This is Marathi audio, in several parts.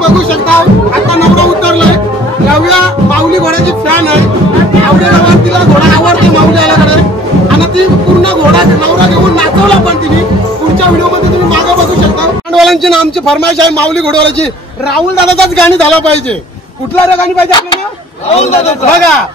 बघू शकता आता नवरा उतरलाय. लावूया माऊली घोड्याची फॅन आहे. आवडेला तिला घोडा आवडतो माऊली आल्याकडे आणि ती पूर्ण घोडा नवरा घेऊन नाचवला पण तिने. पुढच्या व्हिडिओ मध्ये तुम्ही मागे बघू शकता. गाणीवाल्यांची ना आमची फरमाईश आहे माऊली घोडवाल्याची. राहुल दादाचाच गाणी झाला पाहिजे. कुठला रे गाणी पाहिजे आपल्याला? राहुल दादा बघा.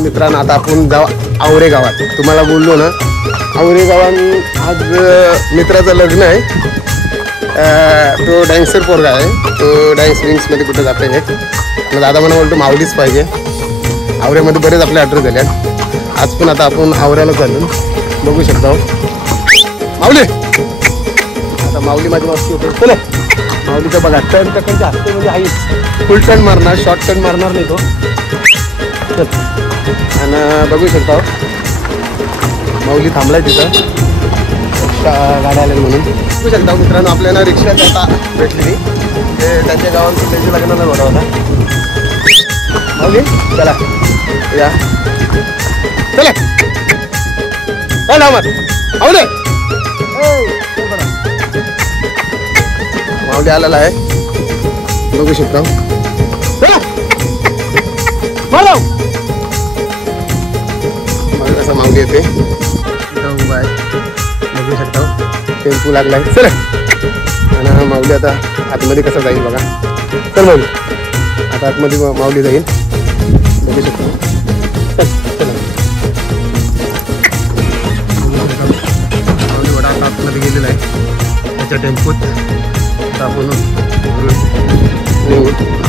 मित्रांनो आता आपण जाऊ आवरे गावात. तुम्हाला बोललो ना आवरे गावात आज मित्राचं लग्न आहे. तो डॅन्सर पोरगा आहे. तो डान्स विंग्स मध्ये कुठे जात आहे. दादा मला बोलतो माऊलीच पाहिजे. आवऱ्यामध्ये बरेच आपले ऑर्डर झाले. आज पण आता आपण आवऱ्याला चाललो. बघू शकता माऊली. आता माऊली माझी मस्ती होते. चला माऊलीचं बघा टर्न टक्करचे हस्ते म्हणजे आईच. फुल टर्न मारणार शॉर्ट टर्न मारणार नाही तो. आणि बघू शकता माऊली थांबलाय तिथं रिक्षा गाड्या आल्या म्हणून. बघू शकता मित्रांनो आपल्याला रिक्षा आता भेटलेली. ते त्यांच्या गावात त्याच्या लग्नाला घोडा होता. माऊली चला या चला माऊली. माऊली आलेला आहे बघू शकता. कसं माऊली येते उभा आहे बघू शकता. टेम्पो लागलाय. चल आणि माऊली आता आतमध्ये कसं जाईल बघा. चल माऊली आता आतमध्ये माऊली जाईल बघू शकता. माऊली वडा आता आतमध्ये गेलेला आहे त्याच्या टेम्पोत. आता आपण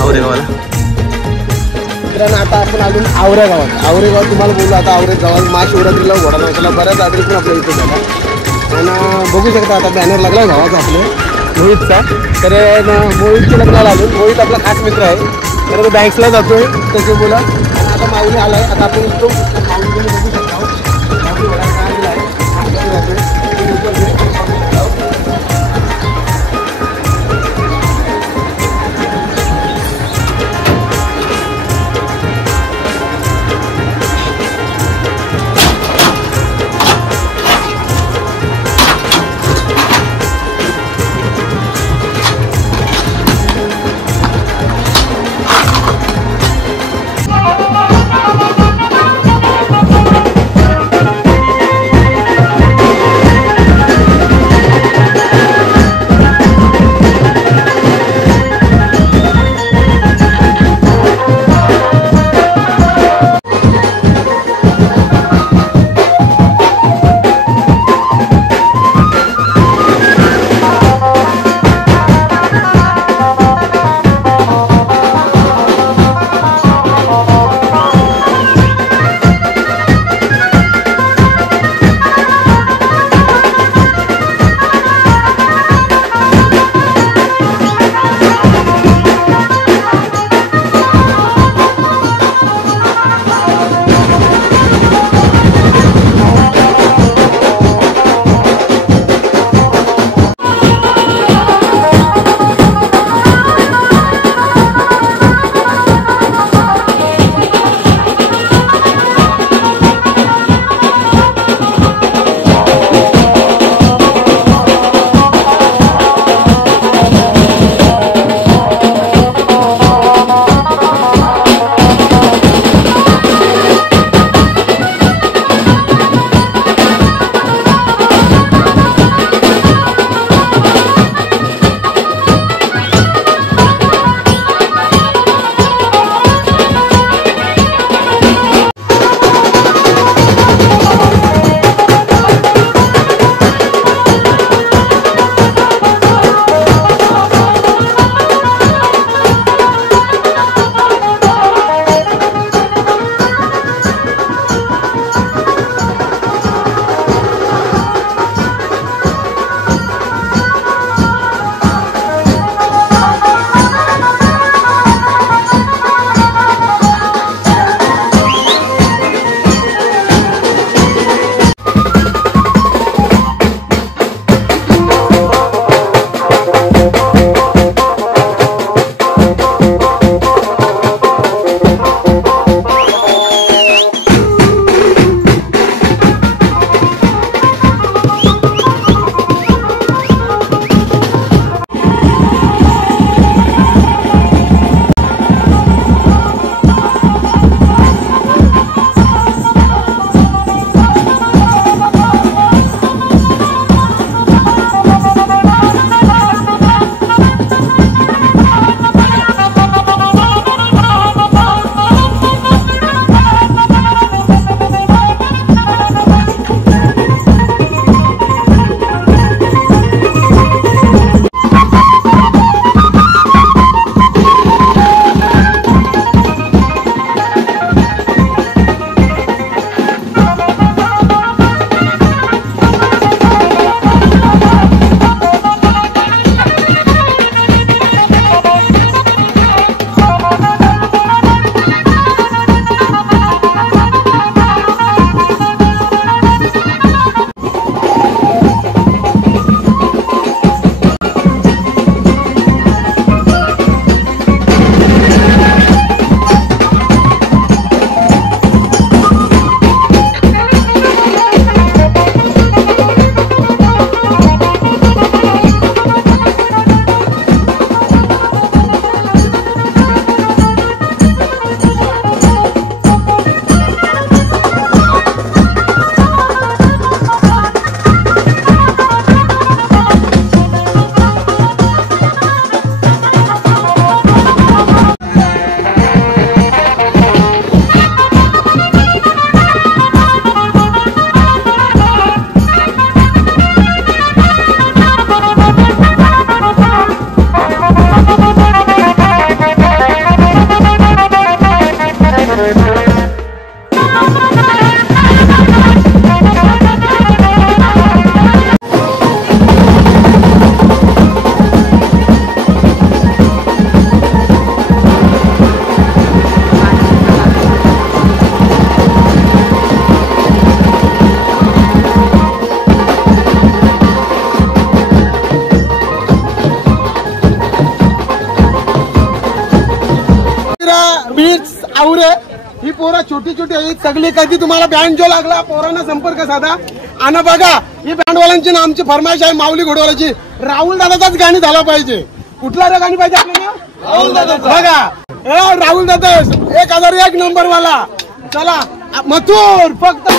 आवरे गावाला. आता आपण अजून आवरे गावात. आवरे गावात तुम्हाला बोललो आता आवरे गावात महाशिवरात्रीला घोडा नाचायला बऱ्याच आदरी पण आपल्या इथे झाला. आणि बघू शकता आता बॅनर लागला गावाचा आपल्या मोहितचा. तर मोहितच्या लग्नाला आलो. मोहित आपला खास मित्र आहे. तर तो बँक्सला जातोय त्याचे बोला. आणि आता माऊली आलाय. आता आपण तो माऊली बघू शकता माऊली घोडा काय दिला आहे. आवरे ही पोरं छोटी छोटी आहेत सगळी. कधी तुम्हाला बँड जो लागला पोरांना संपर्क साधा. आणि बघा ही बँडवाल्यांची ना आमची फरमाईश आहे माऊली घोडवाल्याची. राहुल दादाचाच गाणी झाला पाहिजे. कुठला रे गाणी पाहिजे आपल्याला? राहुल दादा. बघा राहुल दादा 1001 नंबर वाला. चला मथुर फक्त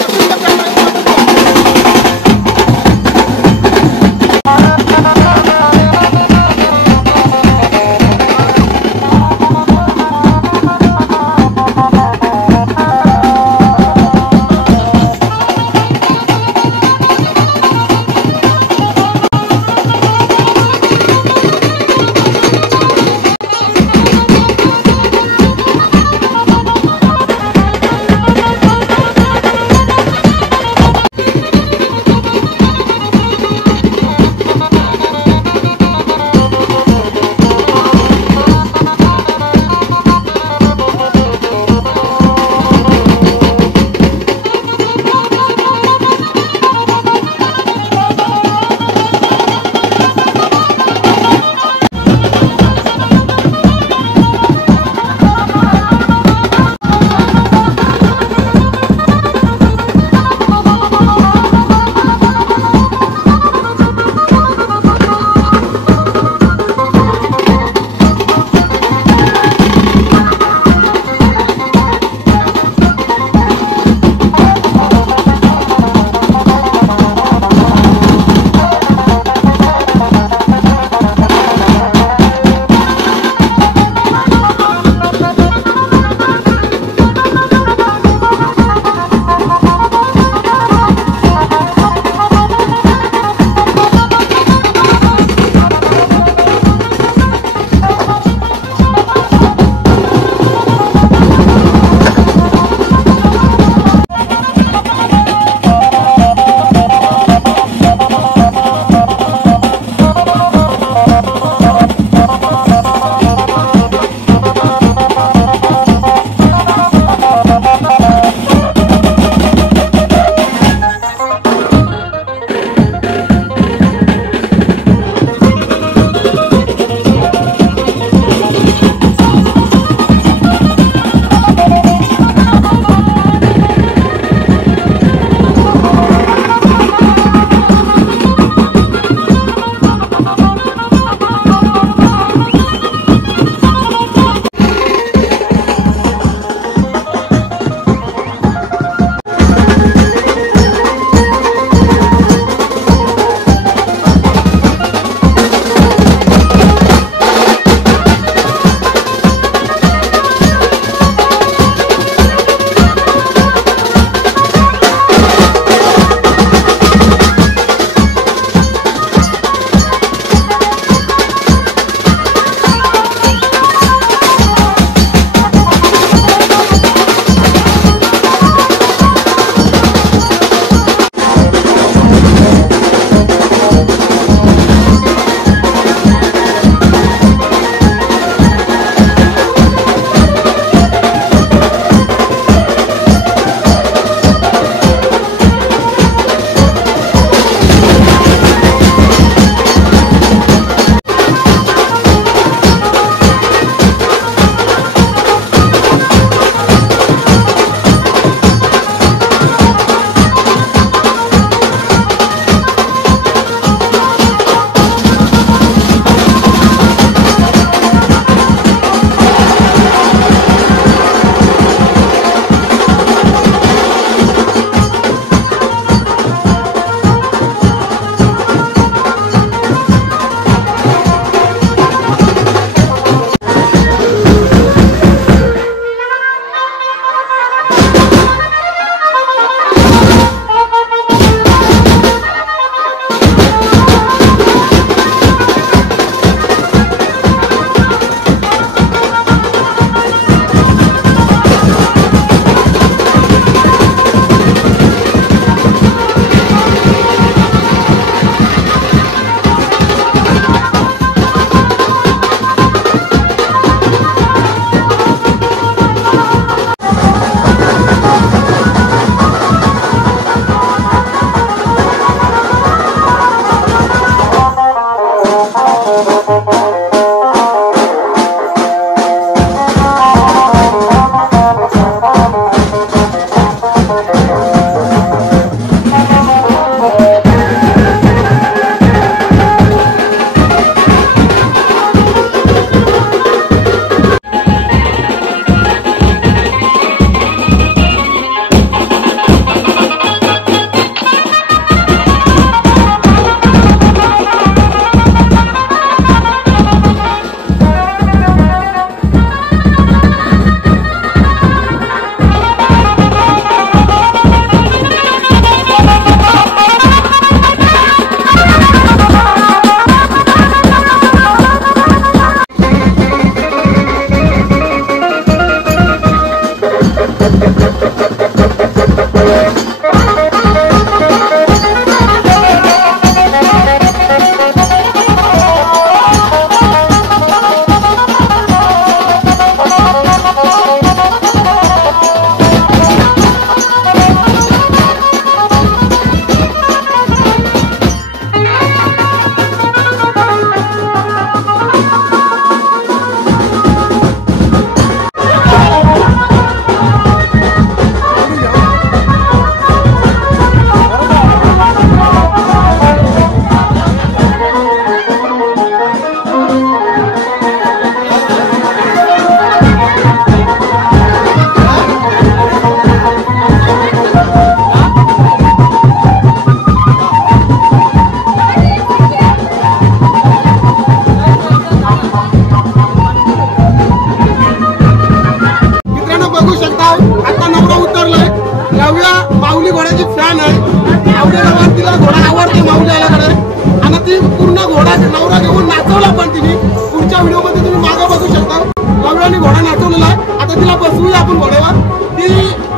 नवरा घेऊन नाचवला पण तिने पुढच्या व्हिडिओ मध्ये तुम्ही मागे बघू शकता नवऱ्याने घोडा नाचवलेला आहे आता तिला बसवूया आपण घोड्यावर ती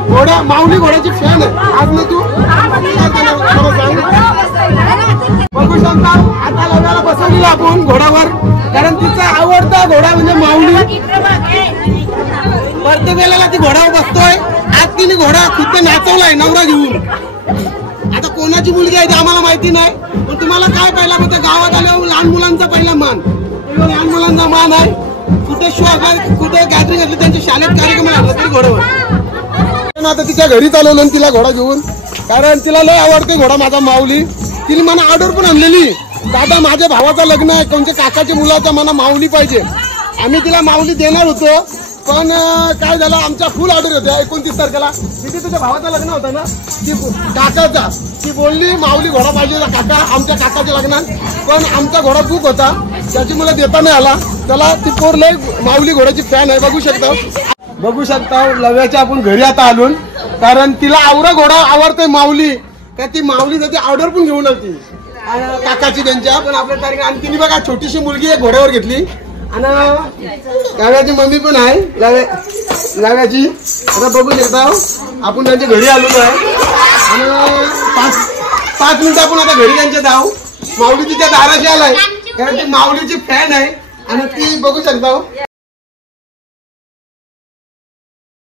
घोडा माऊली घोड्याची फॅन आहे आज ना तू बघू शकता आता नवऱ्याला बसवलेला आपण घोड्यावर कारण तिचा आवडता घोडा म्हणजे माऊली प्रत्येक वेळेला ती घोड्यावर बसतोय आज तिने घोडा खुद्द नाचवलाय नवरा घेऊन आता कोणाची मुलगी आहे ते आम्हाला माहिती नाही पण तुम्हाला काय पाहिला म्हणजे गावात आल्यावर लहान मुलांचा पहिला मान लहान मुलांचा मान आहे कुठे शो कुठे गॅदरिंग असली त्यांच्या शाळेत कार्यक्रम आणला तरी घोड्यावर आता तिच्या घरी चालवलं तिला घोडा घेऊन कारण तिला लय आवडते घोडा माझा माऊली तिने मला ऑर्डर पण आणलेली दादा माझ्या भावाचं लग्न आहे कोणत्या काकाच्या मुलाचा मला माऊली पाहिजे आम्ही तिला माऊली देणार होतो पण काय झालं आमच्या फुल ऑर्डर होत्या 29 तारखेला तिथे तुझ्या भावाचं लग्न होतं ना ती काकाचा ती बोलली माऊली घोडा पाहिजे काका आमच्या काकाच्या लग्नात पण आमचा घोडा बुक होता त्याची मला देता नाही आला त्याला ती पोर लय माऊली घोड्याची फॅन आहे बघू शकता लव्याच्या आपण घरी आता आलो कारण तिला आवडा घोडा आवडतोय माऊली का ती माऊली त्याची ऑर्डर पण घेऊन आली काकाची त्यांच्या पण आपल्या तारीख आणि तिने बघा छोटीशी मुलगी एक घोड्यावर घेतली आणि लाव्याची मम्मी पण आहे लाव्याची आता बघू शकता आपण त्यांच्या घरी आलेलो आहे आणि 5 मिनिटं आपण आता घरी त्यांच्या जाऊ माऊली तिच्या दाराशी आलाय कारण ती माऊलीची फॅन आहे आणि ती बघू शकता